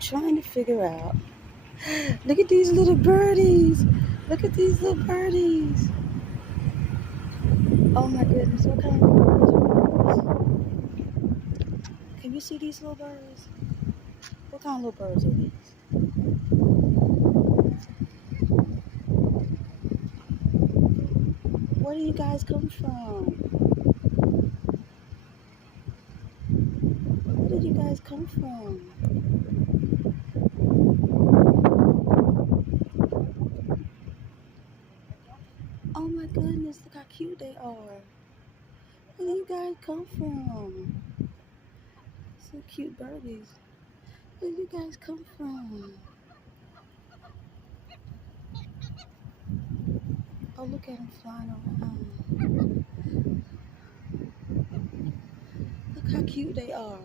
trying to figure out. Look at these little birdies. Look at these little birdies. Oh my goodness, what kind of birds are these? Can you see these little birds? What kind of little birds are these? Where do you guys come from? Where did you guys come from? Oh my goodness, look how cute they are. Where do you guys come from? So cute birdies. Where do you guys come from? Oh, look at them flying around. Look how cute they are.